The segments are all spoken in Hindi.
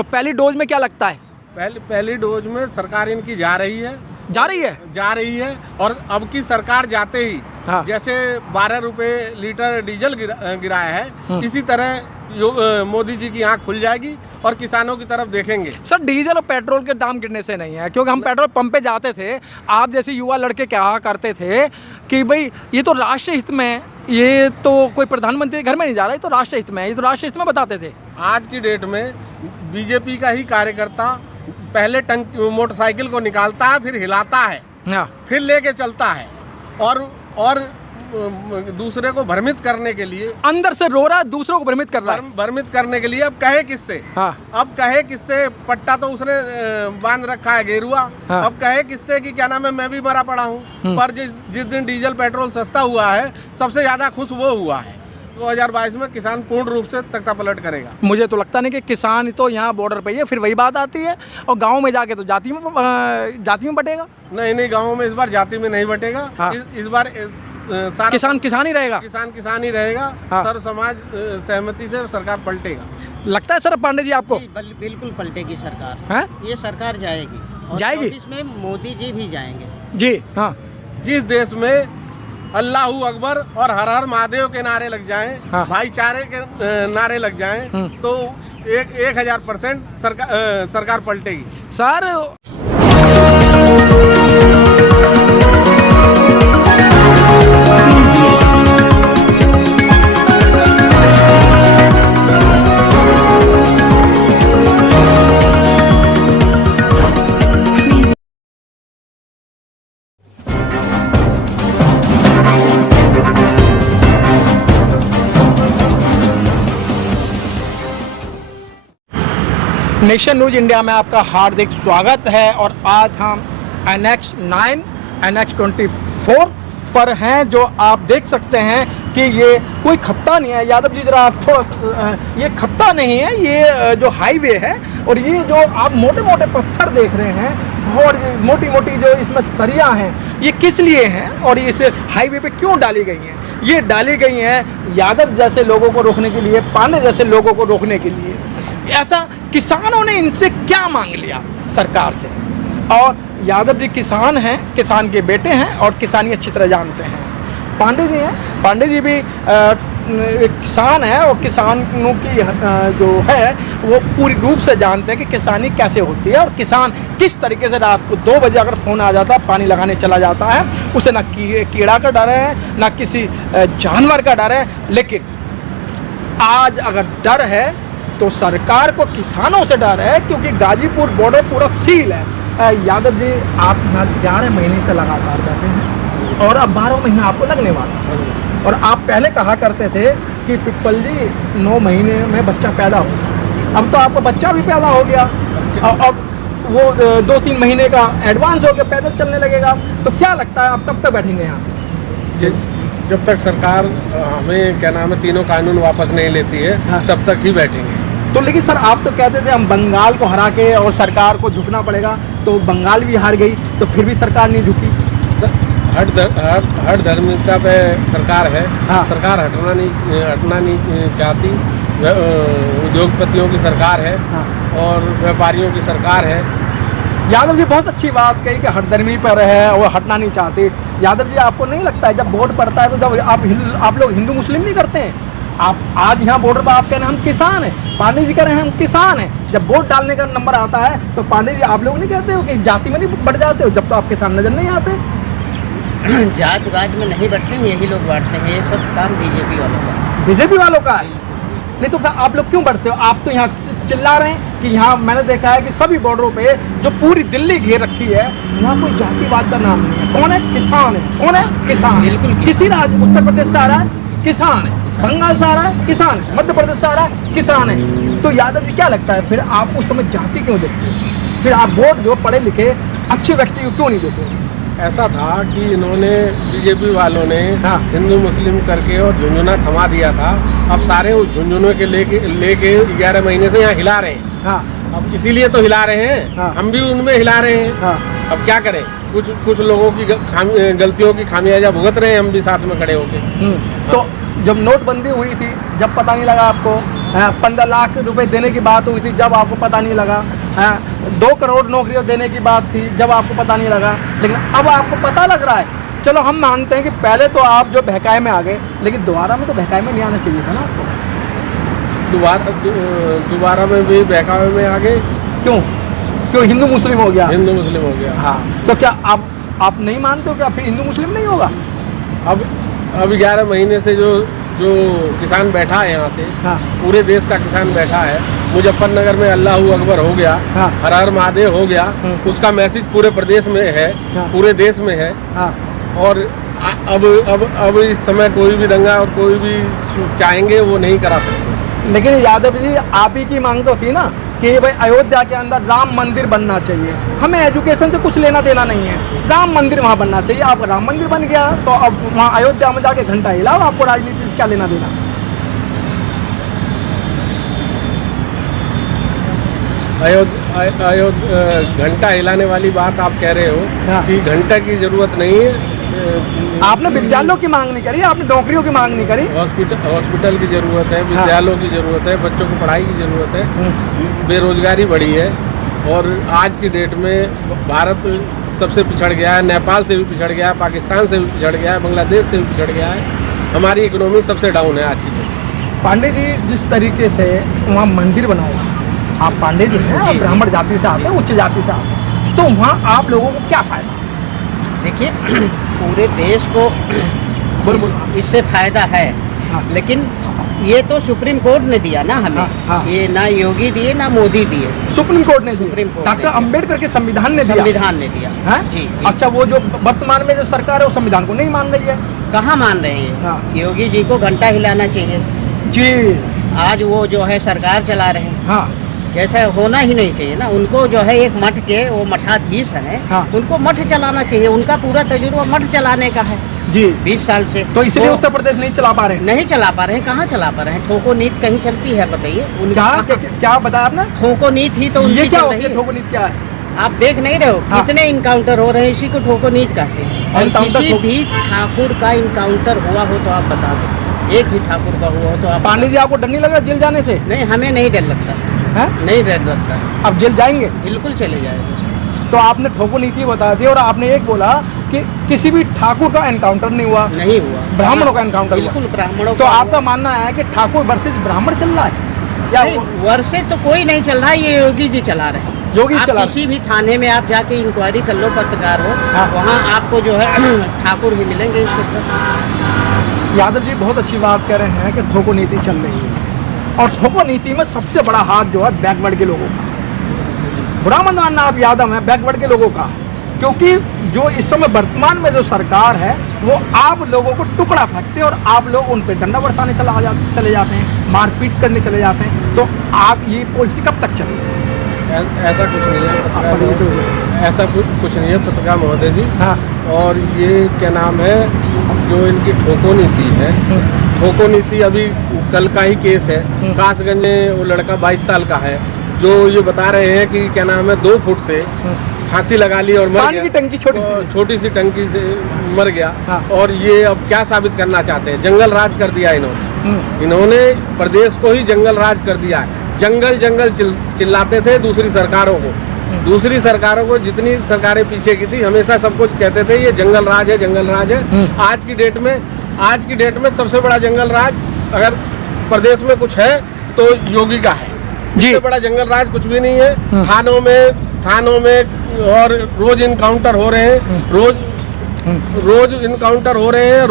तो पहली डोज में क्या लगता है? पहली डोज में सरकार इनकी जा रही है और अब की सरकार जाते ही हाँ। जैसे 12 रुपए लीटर डीजल गिराया है, इसी तरह मोदी जी की आंख खुल जाएगी और किसानों की तरफ देखेंगे। सर डीजल और पेट्रोल के दाम गिरने से नहीं है, क्योंकि हम पेट्रोल पंप पे जाते थे, आप जैसे युवा लड़के कहा करते थे कि भाई ये तो राष्ट्र हित में है, ये तो कोई प्रधानमंत्री घर में नहीं जा रहा, ये तो राष्ट्र हित में है, ये तो राष्ट्र हित में बताते थे। आज की डेट में बीजेपी का ही कार्यकर्ता पहले मोटरसाइकिल को निकालता है, फिर हिलाता है, हाँ। फिर लेके चलता है और दूसरे को भ्रमित करने के लिए अंदर से रो रहा है, दूसरों को भ्रमित कर रहा है। भ्रमित करने के लिए अब कहे किससे? हाँ। अब कहे किससे? पट्टा तो उसने बांध रखा है गेरुआ। हाँ। अब कहे किससे कि क्या नाम है, मैं भी मरा पड़ा हूँ। पर जिस दिन डीजल पेट्रोल सस्ता हुआ है, सबसे ज्यादा खुश वो हुआ है। 2022 में किसान पूर्ण रूप से तख्ता पलट करेगा। मुझे तो लगता नहीं कि किसान तो यहाँ बॉर्डर पे ही है, फिर वही बात आती है, और गाँव में जाके तो जाति में बटेगा। नहीं, गाँव में इस बार जाति में नहीं बटेगा। हाँ। इस बार किसान ही रहेगा। किसान ही रहेगा। हाँ। सर्व समाज सहमति से सरकार पलटेगा। लगता है सर पांडे जी आपको? बिल्कुल पलटेगी सरकार। है? ये सरकार जाएगी और जाएगी? 24 में मोदी जी भी जाएंगे जी हाँ। जिस देश में अल्लाहू अकबर और हर हर महादेव के नारे लग जाएं, हाँ। भाईचारे के नारे लग जाएं, तो 1000% सरकार पलटेगी। सर नेशन न्यूज इंडिया में आपका हार्दिक स्वागत है। और आज हम NH 9 NH 24 पर हैं, जो आप देख सकते हैं कि ये कोई खत्ता नहीं है। यादव जी जरा आप थोड़ा, ये खत्ता नहीं है, ये जो हाईवे है, और ये जो आप मोटे मोटे पत्थर देख रहे हैं और मोटी मोटी जो इसमें सरिया हैं, ये किस लिए हैं और इस हाईवे पे क्यों डाली गई हैं? ये डाली गई हैं यादव जैसे लोगों को रोकने के लिए, पांडे जैसे लोगों को रोकने के लिए। ऐसा किसानों ने इनसे क्या मांग लिया सरकार से? और यादव जी किसान हैं, किसान के बेटे हैं और किसानी अच्छी तरह जानते हैं। पांडे जी हैं, पांडे जी भी किसान है और किसानों की जो है वो पूरी रूप से जानते हैं कि किसानी कैसे होती है और किसान किस तरीके से रात को 2 बजे अगर फ़ोन आ जाता है, पानी लगाने चला जाता है, उसे ना कीड़ा का डर है, ना किसी जानवर का डर है। लेकिन आज अगर डर है तो सरकार को किसानों से डर है, क्योंकि गाजीपुर बॉर्डर पूरा सील है। यादव जी आप यहाँ 11 महीने से लगातार बैठे हैं और अब 12वां महीना आपको लगने वाला है। और आप पहले कहा करते थे कि पिप्पल जी 9 महीने में बच्चा पैदा होगा, अब तो आपका बच्चा भी पैदा हो गया, अब वो 2-3 महीने का एडवांस हो गया, पैदल चलने लगेगा। तो क्या लगता है आप कब तक बैठेंगे यहाँ? जब तक सरकार हमें क्या नाम है तीनों कानून वापस नहीं लेती है, हाँ। तब तक ही बैठेंगे। तो लेकिन सर आप तो कहते थे हम बंगाल को हरा के और सरकार को झुकना पड़ेगा, तो बंगाल भी हार गई तो फिर भी सरकार नहीं झुकी। हट धर्मिता पे सरकार है। हाँ। सरकार हटना नहीं चाहती। उद्योगपतियों की सरकार है। हाँ। और व्यापारियों की सरकार है। यादव जी बहुत अच्छी बात कही कि हटधर्मी पर है और हटना नहीं चाहते। यादव जी आपको नहीं लगता है जब वोट पड़ता है तो जब आप लोग हिंदू मुस्लिम नहीं करते हैं? आप आज यहाँ बॉर्डर पर आप कह रहे हैं हम किसान हैं, पांडे जी कह रहे हैं हम किसान हैं। जब वोट डालने का नंबर आता है तो पांडे जी आप लोग नहीं कहते हो कि जाति में नहीं बढ़ जाते हो, जब तो आप किसान नजर नहीं आते? जातिवाद में नहीं बढ़ते हैं, यही लोग बांटते हैं। ये सब काम बीजेपी वालों का। बीजेपी वालों का है? नहीं तो फिर आप लोग क्यों बढ़ते हो? आप तो यहाँ चिल्ला रहे हैं कि यहाँ मैंने देखा है कि सभी बॉर्डरों पे जो पूरी दिल्ली घेर रखी है, यहाँ कोई जातिवाद का नाम नहीं है। कौन है? किसान है। कौन है? किसान। बिल्कुल। किसी राज्य, उत्तर प्रदेश से आ रहा है किसान है, बंगाल से आ रहा है किसान है, मध्य प्रदेश से आ रहा है किसान है। तो यादव जी क्या लगता है फिर आप उस समय जाति क्यों देते हो? फिर आप वोट जो पढ़े लिखे अच्छे व्यक्ति को क्यों नहीं देते? ऐसा था कि इन्होंने बीजेपी वालों ने हाँ। हिंदू मुस्लिम करके और झुंझुना थमा दिया था। अब सारे उस झुंझुनों के लेके 11 महीने से यहाँ हिला रहे हैं। हाँ। अब इसीलिए तो हिला रहे हैं। हाँ। हम भी उनमें हिला रहे हैं। हाँ। अब क्या करें, कुछ लोगों की गलतियों की खामियाजा भुगत रहे हैं, हम भी साथ में खड़े होके। तो जब नोटबंदी हुई थी, जब पता नहीं लगा आपको, 15 लाख रुपए देने की बात हुई थी, जब आपको पता नहीं लगा, 2 करोड़ नौकरियां देने की बात थी, जब आपको पता नहीं लगा, लेकिन अब आपको पता लग रहा है। चलो हम मानते हैं कि पहले तो आप जो बहकाए में आ गए, लेकिन दोबारा में तो बहकाए में नहीं आना चाहिए था ना आपको। दोबारा में भी बहकावे में आ गए। क्यों हिंदू मुस्लिम हो गया? हिंदू मुस्लिम हो गया। हाँ, तो क्या आप नहीं मानते हो कि फिर हिंदू मुस्लिम नहीं होगा? अब 11 महीने से जो किसान बैठा है यहाँ से, हाँ। पूरे देश का किसान बैठा है। मुजफ्फरनगर में अल्लाहू अकबर हो गया, हाँ। हर हर महादेव हो गया, उसका मैसेज पूरे प्रदेश में है, हाँ। पूरे देश में है। हाँ। और अब इस समय कोई भी दंगा और कोई भी चाहेंगे वो नहीं करा सकते। लेकिन यादव जी, आप ही की मांग तो थी ना कि भाई अयोध्या के अंदर राम मंदिर बनना चाहिए, हमें एजुकेशन से कुछ लेना देना नहीं है, राम मंदिर वहाँ बनना चाहिए। आप राम मंदिर बन गया तो अब वहाँ अयोध्या में जाके घंटा हिलाओ, आपको राजनीति से क्या लेना देना? घंटा हिलाने वाली बात आप कह रहे हो, हाँ। कि घंटा की जरूरत नहीं है। आपने विद्यालयों की मांग नहीं करी, आपने नौकरियों की मांग नहीं करी। हॉस्पिटल की जरूरत है, विद्यालयों की जरूरत है, बच्चों को पढ़ाई की जरूरत है, बेरोजगारी बढ़ी है। और आज की डेट में भारत सबसे पिछड़ गया है, नेपाल से भी पिछड़ गया है, पाकिस्तान से भी पिछड़ गया है, बांग्लादेश से भी पिछड़ गया है। हमारी इकोनॉमी सबसे डाउन है आज की डेट में। पांडे जी, जिस तरीके से वहाँ मंदिर बनाया, आप पांडे जी हैं, आप ब्राह्मण जाति से आते हैं, उच्च जाति से आते हैं, तो वहाँ आप लोगों को क्या फायदा? देखिए, पूरे देश को इससे फायदा है, हाँ। लेकिन ये तो सुप्रीम कोर्ट ने दिया ना हमें। हाँ। ये ना योगी दिए ना मोदी दिए, सुप्रीम कोर्ट ने सुप्रीम कोर्ट डॉक्टर ने दिया। अंबेडकर के संविधान ने दिया। संविधान ने दिया हैं? जी। अच्छा, वो जो वर्तमान में जो सरकार है वो संविधान को नहीं मान रही है। कहाँ मान रहे हैं? हाँ। योगी जी को घंटा हिलाना चाहिए जी। आज वो जो है सरकार चला रहे हैं, हाँ। ऐसा होना ही नहीं चाहिए ना। उनको जो है एक मठ के वो मठाधीश हैं, हाँ। उनको मठ चलाना चाहिए। उनका पूरा तजुर्बा मठ चलाने का है जी 20 साल से। तो इसलिए उत्तर प्रदेश नहीं चला पा रहे हैं। नहीं चला पा रहे हैं। कहाँ चला पा रहे हैं? ठोको नीति कहीं चलती है बताइए? क्या बताया आपने? ठोको नीति ही तो ये उनकी क्या चल होती रही है? है। ठोको नीति क्या है? आप देख नहीं रहे हो हाँ। कितने इनकाउंटर हो रहे हैं? इसी को ठोको नीति कहते हैं। और एनकाउंटर किसी ठोको- भी ठाकुर का इनकाउंटर हुआ हो तो आप बता दो, एक भी ठाकुर का हुआ हो तो आप पांडे जी, आपको डर नहीं लग रहा जेल जाने से? नहीं, हमें नहीं डर लगता है, हैं? नहीं डर लगता है, अब जेल जाएंगे? बिल्कुल चले जाएगा। तो आपने ठोको नीति बता दी और आपने एक बोला कि किसी भी ठाकुर का एनकाउंटर नहीं हुआ, नहीं हुआ, ब्राह्मणों का एनकाउंटर हुआ। बिल्कुल ब्राह्मणों तो का आपका हुआ। मानना है कि ठाकुर वर्सेस ब्राह्मण चल रहा है या नहीं, वर्षे तो कोई नहीं चल रहा है, ये योगी जी चला रहे हैं। योगी आप चला किसी भी थाने में आप जाके इंक्वायरी कर लो, पत्रकार हो, हाँ। वहाँ आपको जो है ठाकुर ही मिलेंगे इंस्पेक्टर। यादव जी बहुत अच्छी बात कह रहे हैं कि ठोको नीति चल रही है, और ठोको नीति में सबसे बड़ा हाथ जो है बैकवर्ड के लोगों का। बुरा मत मानना आप यादव हैं, बैकवर्ड के लोगों का, क्योंकि जो इस समय वर्तमान में जो सरकार है वो आप लोगों को टुकड़ा फेंकते हैं और आप लोग उन पर डंडा बरसाने चले जाते हैं, मारपीट करने चले जाते हैं। तो आप ये पॉलिसी कब तक चलेगी? ऐसा कुछ नहीं है पत्रकार, ऐसा कुछ नहीं है पत्रकार महोदय जी। हाँ। और ये क्या नाम है, जो इनकी ठोको नीति है, ठोको नीति अभी कल का ही केस है। कासगंज में वो लड़का 22 साल का है, जो ये बता रहे हैं कि क्या नाम है 2 फुट से फांसी लगा ली और मर पानी गया। की टंकी छोटी सी टंकी से मर गया। हाँ। और ये अब क्या साबित करना चाहते हैं? जंगल राज कर दिया इन्होंने प्रदेश को ही जंगल राज कर दिया है। जंगल जंगल चिल्लाते थे दूसरी सरकारों को, जितनी सरकारें पीछे की थी हमेशा सब कुछ कहते थे ये जंगल राज है, जंगल राज है। आज की डेट में सबसे बड़ा जंगल राज अगर प्रदेश में कुछ है तो योगी का है। इससे बड़ा जंगल राज कुछ भी नहीं है। थानों में और रोज इनकाउंटर हो रहे हैं, रोज इनकाउंटर हो रहे हैं,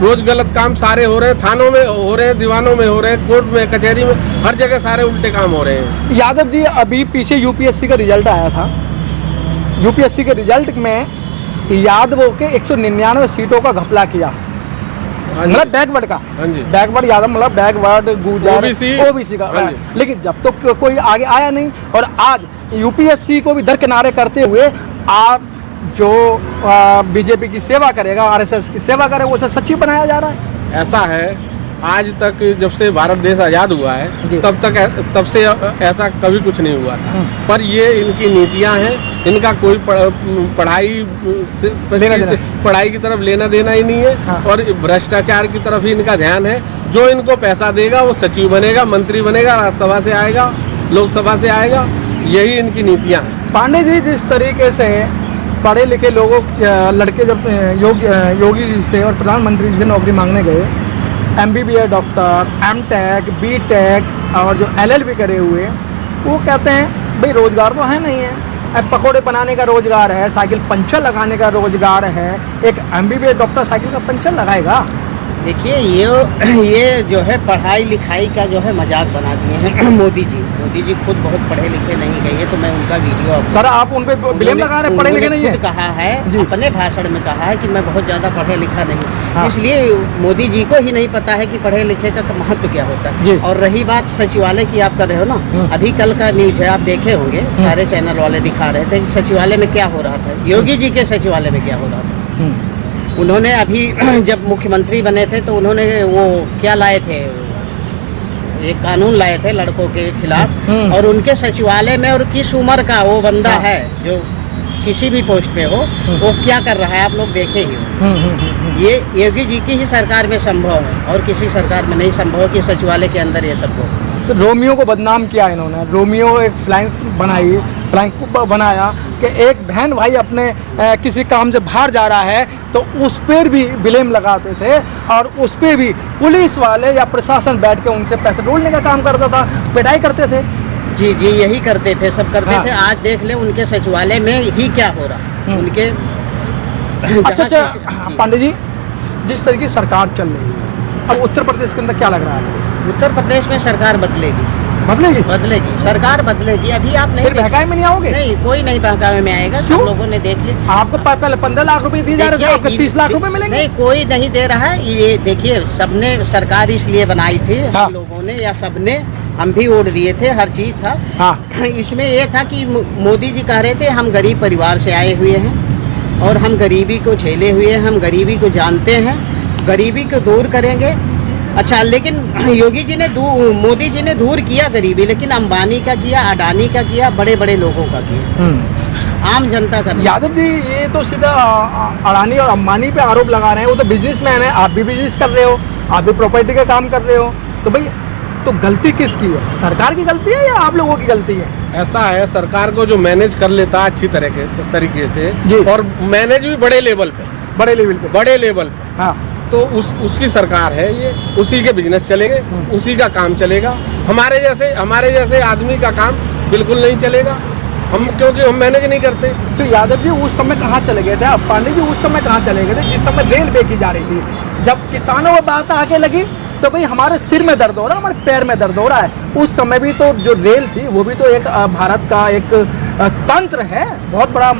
रोज गलत काम सारे हो रहे हैं। थानों में हो रहे हैं, दीवानों में हो रहे हैं, कोर्ट में, कचहरी में, हर जगह सारे उल्टे काम हो रहे हैं। यादव जी, अभी पीछे यूपीएससी का रिजल्ट आया था। यूपीएससी के रिजल्ट में यादवों के 199 सीटों का घपला किया, मतलब बैकवर्ड का। हाँ जी। बैकवर्ड यादव मतलब बैकवर्ड गुजर ओबीसी का। हाँ जी। लेकिन जब तक तो कोई आगे आया नहीं, और आज यूपीएससी को भी दरकिनारे करते हुए आप जो बीजेपी की सेवा करेगा, आरएसएस की सेवा करेगा, उसे सचिव बनाया जा रहा है। ऐसा है आज तक जब से भारत देश आजाद हुआ जी। है तब से ऐसा कभी कुछ नहीं हुआ था। पर ये इनकी नीतियां हैं, इनका कोई पढ़ाई की तरफ लेना देना ही नहीं है। हाँ। और भ्रष्टाचार की तरफ ही इनका ध्यान है। जो इनको पैसा देगा वो सचिव बनेगा, मंत्री बनेगा, राज्यसभा से आएगा, लोकसभा से आएगा, यही इनकी नीतियां हैं। पांडे जी, जिस तरीके से पढ़े लिखे लोगों लड़के जब योगी जी से और प्रधानमंत्री जी से नौकरी मांगने गए, MBBS डॉक्टर, M.Tech, B.Tech और जो LLB करे हुए, वो कहते हैं भाई रोजगार तो है नहीं है, अब पकौड़े बनाने का रोजगार है, साइकिल पंचर लगाने का रोजगार है। एक MBBS डॉक्टर साइकिल का पंचर लगाएगा? देखिए ये जो है पढ़ाई लिखाई का जो है मजाक बना दिए हैं मोदी जी खुद बहुत पढ़े लिखे नहीं गए, तो मैं उनका वीडियो सर आप उन पे ब्लेम लगा रहे हैं, पढ़े लिखे नहीं है। कहा है जी। अपने भाषण में कहा है कि मैं बहुत ज़्यादा पढ़े लिखा नहीं। हाँ। इसलिए मोदी जी को ही नहीं पता है कि पढ़े लिखे का महत्व क्या होता जी। है। और रही बात सचिवालय की, आप कर रहे हो ना, अभी कल का न्यूज है, आप देखे होंगे, सारे चैनल वाले दिखा रहे थे सचिवालय में क्या हो रहा था, योगी जी के सचिवालय में क्या हो रहा था। उन्होंने अभी जब मुख्यमंत्री बने थे तो उन्होंने वो क्या लाए थे, एक कानून लाए थे लड़कों के खिलाफ, और उनके सचिवालय में, और किस उम्र का वो बंदा है जो किसी भी पोस्ट पे हो, वो क्या कर रहा है आप लोग देखे ही हो। ये योगी जी की ही सरकार में संभव है और किसी सरकार में नहीं संभव कि सचिवालय के अंदर ये सब हो। तो रोमियो को बदनाम किया इन्होंने। रोमियो एक फ्लैंक बनाया कि एक बहन भाई अपने किसी काम से बाहर जा रहा है तो उस पर भी ब्लेम लगाते थे, और उस पर भी पुलिस वाले या प्रशासन बैठ के उनसे पैसे डोलने का काम करता था, पिटाई करते थे। जी यही करते थे, सब करते हाँ। थे। आज देख ले उनके सचिवालय में ही क्या हो रहा है उनके। अच्छा पांडे जी, जिस तरीके की सरकार चल रही है अब उत्तर प्रदेश के अंदर, क्या लग रहा है? उत्तर प्रदेश में सरकार बदलेगी, सरकार बदलेगी। अभी आप नहीं फिर बहकावे में नहीं आओगे? नहीं, कोई नहीं बहकावे में आएगा। सब लोगों ने देख लिया। आपको पहले 15 लाख रुपए दिए जा रहे थे, आपको 30 लाख रुपए मिलेंगे? नहीं, कोई नहीं दे रहा है। ये देखिए, सबने सरकार इसलिए बनाई थी, हाँ। हम लोगों ने या सबने, हम भी वोट दिए थे, हर चीज था। हाँ। इसमें ये था कि मोदी जी कह रहे थे हम गरीब परिवार से आए हुए हैं और हम गरीबी को झेले हुए हैं, हम गरीबी को जानते हैं, गरीबी को दूर करेंगे। अच्छा, लेकिन योगी जी ने मोदी जी ने दूर किया गरीबी, लेकिन अंबानी का किया, अडानी का किया, बड़े बड़े लोगों का किया, आम जनता का नहीं। यादव जी, ये तो सीधा अडानी और अंबानी पे आरोप लगा रहे हैं। वो तो बिजनेसमैन है, आप भी बिजनेस कर रहे हो, आप भी प्रॉपर्टी का काम कर रहे हो, तो भाई तो गलती किसकी है? सरकार की गलती है या आप लोगों की गलती है? ऐसा है, सरकार को जो मैनेज कर लेता है अच्छी तरीके से, जी। और मैनेज भी बड़े लेवल पे, हाँ। तो उसकी सरकार है ये, उसी के बिजनेस चलेंगे, उसी का काम चलेगा। हमारे जैसे आदमी का काम बिल्कुल नहीं चलेगा, क्योंकि हम मैनेज नहीं करते। तो यादव जी उस समय कहाँ चले गए थे? अब पांडे जी उस समय कहाँ चले गए थे जिस समय रेल बेची जा रही थी? जब किसानों को बात आके लगी तो भाई हमारे सिर में दर्द हो रहा है, हमारे पैर में दर्द हो रहा है। उस समय भी तो जो रेल थी वो भी तो एक भारत का एक तंत्र है, बहुत बड़ा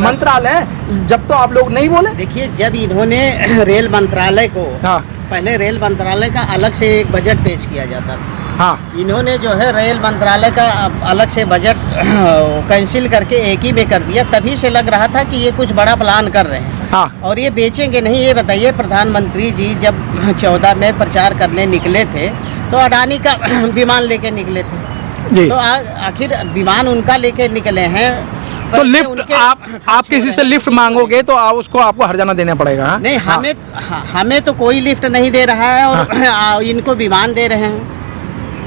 मंत्रालय, जब तो आप लोग नहीं बोले। देखिए, जब इन्होंने रेल मंत्रालय को, हाँ। पहले रेल मंत्रालय का अलग से एक बजट पेश किया जाता था। हाँ। इन्होंने जो है रेल मंत्रालय का अलग से बजट कैंसिल करके एक ही में कर दिया। तभी से लग रहा था कि ये कुछ बड़ा प्लान कर रहे हैं। हाँ। और ये बेचेंगे नहीं। ये बताइए, प्रधानमंत्री जी जब 14 में प्रचार करने निकले थे तो अडानी का विमान लेके निकले थे जी। तो आखिर विमान उनका लेके निकले हैं, तो लिफ्ट आप किसी से लिफ्ट मांगोगे तो आपको हर्जाना देना पड़ेगा। हाँ? नहीं, हमें तो कोई लिफ्ट नहीं दे रहा है, और इनको विमान दे रहे हैं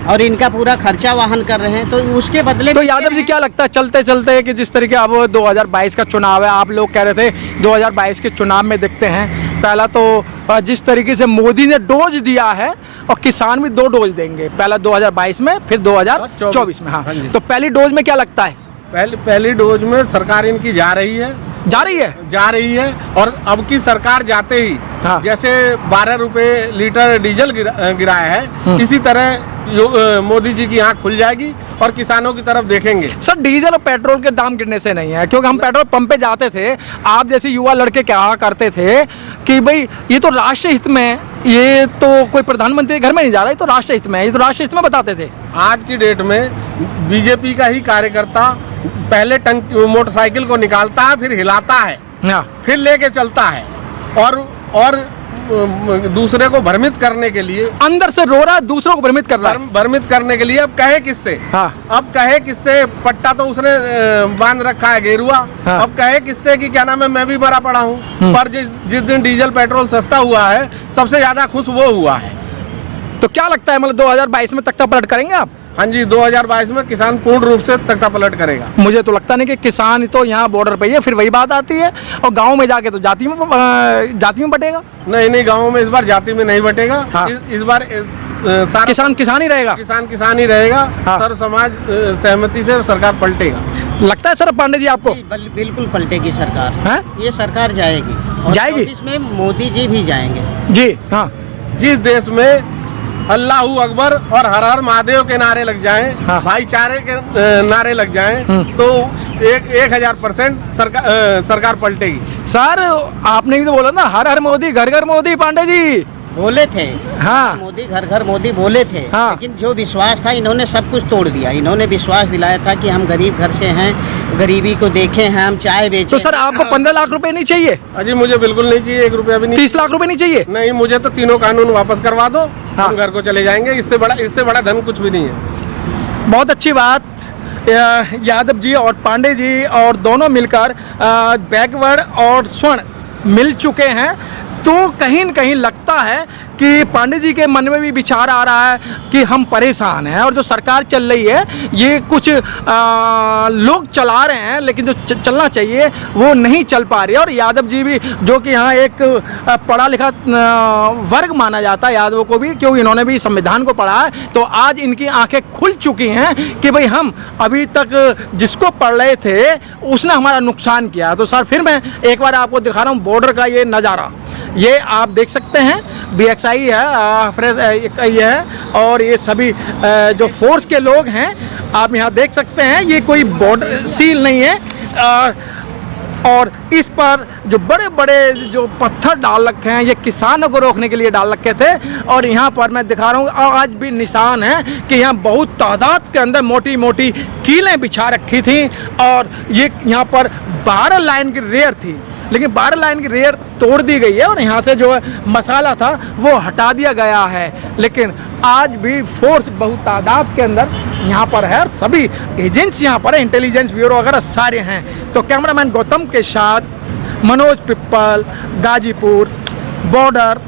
और इनका पूरा खर्चा वहन कर रहे हैं, तो उसके बदले तो यादव जी क्या लगता है चलते चलते कि जिस तरीके अब 2022 का चुनाव है, आप लोग कह रहे थे 2022 के चुनाव में देखते हैं, पहला तो जिस तरीके से मोदी ने डोज दिया है और किसान भी 2 डोज देंगे, पहला 2022 में, फिर 2024 में। हाँ, तो पहली डोज में क्या लगता है? पहली डोज में सरकार इनकी जा रही है, और अब की सरकार जाते ही, हाँ। जैसे 12 रुपए लीटर डीजल गिराया है, इसी तरह मोदी जी की आंख खुल जाएगी और किसानों की तरफ देखेंगे। सर, डीजल और पेट्रोल के दाम गिरने से नहीं है, क्योंकि हम पेट्रोल पंप पे जाते थे, आप जैसे युवा लड़के क्या करते थे कि भाई ये तो राष्ट्र हित में, ये तो कोई प्रधानमंत्री के घर में नहीं जा रहा, ये तो राष्ट्र हित में है, ये तो राष्ट्र हित में बताते थे। आज की डेट में बीजेपी का ही कार्यकर्ता पहले मोटरसाइकिल को निकालता है, फिर हिलाता है, हाँ। फिर लेके चलता है, और दूसरे को भ्रमित करने के लिए, अंदर से रो रहा है, दूसरों को भ्रमित कर रहा है। भ्रमित करने के लिए अब कहे किससे? हाँ। अब कहे किससे? पट्टा तो उसने बांध रखा है गेरुआ। हाँ। अब कहे किससे कि क्या नाम है, मैं भी मरा पड़ा हूँ। पर जिस दिन डीजल पेट्रोल सस्ता हुआ है, सबसे ज्यादा खुश वो हुआ है। तो क्या लगता है, मतलब 2022 में तख्ता पलट करेंगे आप? हाँ जी, 2022 में किसान पूर्ण रूप से तख्ता पलट करेगा। मुझे तो लगता नहीं कि किसान तो यहाँ बॉर्डर पे ही है, फिर वही बात आती है। और गांव में जाके तो जाति में बटेगा। नहीं, गाँव में इस बार जाति में नहीं बटेगा। हाँ। इस बार सारा किसान ही रहेगा। किसान ही रहेगा। हाँ। सर्व समाज सहमति से सरकार पलटेगा। लगता है सर पांडे जी आपको? बिल्कुल पलटेगी सरकार। हैं? ये सरकार जाएगी और जाएगी? 24 में मोदी जी भी जाएंगे जी हाँ। जिस देश में अल्लाहू अकबर और हर हर महादेव के नारे लग जाएं, हाँ। भाईचारे के नारे लग जाएं, तो 1000% सरकार पलटेगी। सर आपने भी तो बोला ना, हर हर मोदी घर घर मोदी। पांडे जी बोले थे, हाँ। मोदी घर घर मोदी बोले थे। हाँ। लेकिन जो विश्वास था, इन्होंने सब कुछ तोड़ दिया। इन्होंने विश्वास दिलाया था कि हम गरीब घर से हैं, गरीबी को देखें हैं, हम चाय बेचें। तो सर आपको 15 लाख रुपए नहीं चाहिए? अजी मुझे बिल्कुल नहीं चाहिए, 1 रुपया भी नहीं। 30 लाख रुपए नहीं चाहिए? नहीं, मुझे तो तीनों कानून वापस करवा दो। हाँ। हम घर को चले जाएंगे। इससे बड़ा धन कुछ भी नहीं है। बहुत अच्छी बात। यादव जी और पांडे जी और दोनों मिलकर बैकवर्ड और स्वर्ण मिल चुके हैं। तो कहीं न कहीं लगता है कि पांडे जी के मन में भी विचार आ रहा है कि हम परेशान हैं और जो सरकार चल रही है ये कुछ लोग चला रहे हैं, लेकिन जो चलना चाहिए वो नहीं चल पा रही है। और यादव जी भी, जो कि यहाँ एक पढ़ा लिखा वर्ग माना जाता है यादवों को भी, क्योंकि इन्होंने भी संविधान को पढ़ा है, तो आज इनकी आंखें खुल चुकी हैं कि भाई हम अभी तक जिसको पढ़ रहे थे उसने हमारा नुकसान किया। तो सर फिर मैं एक बार आपको दिखा रहा हूँ बॉर्डर का ये नज़ारा। ये आप देख सकते हैं BXI है, फ्रेश ये है, और ये सभी जो फोर्स के लोग हैं आप यहाँ देख सकते हैं। ये कोई बॉर्डर सील नहीं है। और इस पर जो बड़े बड़े जो पत्थर डाल रखे हैं ये किसानों को रोकने के लिए डाल रखे थे। और यहाँ पर मैं दिखा रहा हूँ आज भी निशान है कि यहाँ बहुत तादाद के अंदर मोटी मोटी कीलें बिछा रखी थी। और ये यहाँ पर 12 लाइन की रेयर थी, लेकिन 12 लाइन की रेयर तोड़ दी गई है और यहाँ से जो मसाला था वो हटा दिया गया है। लेकिन आज भी फोर्स बहुत तादाद के अंदर यहाँ पर है। सभी एजेंट्स यहाँ पर है, इंटेलिजेंस ब्यूरो वगैरह सारे हैं। तो कैमरामैन गौतम के साथ मनोज पिप्पल, गाजीपुर बॉर्डर।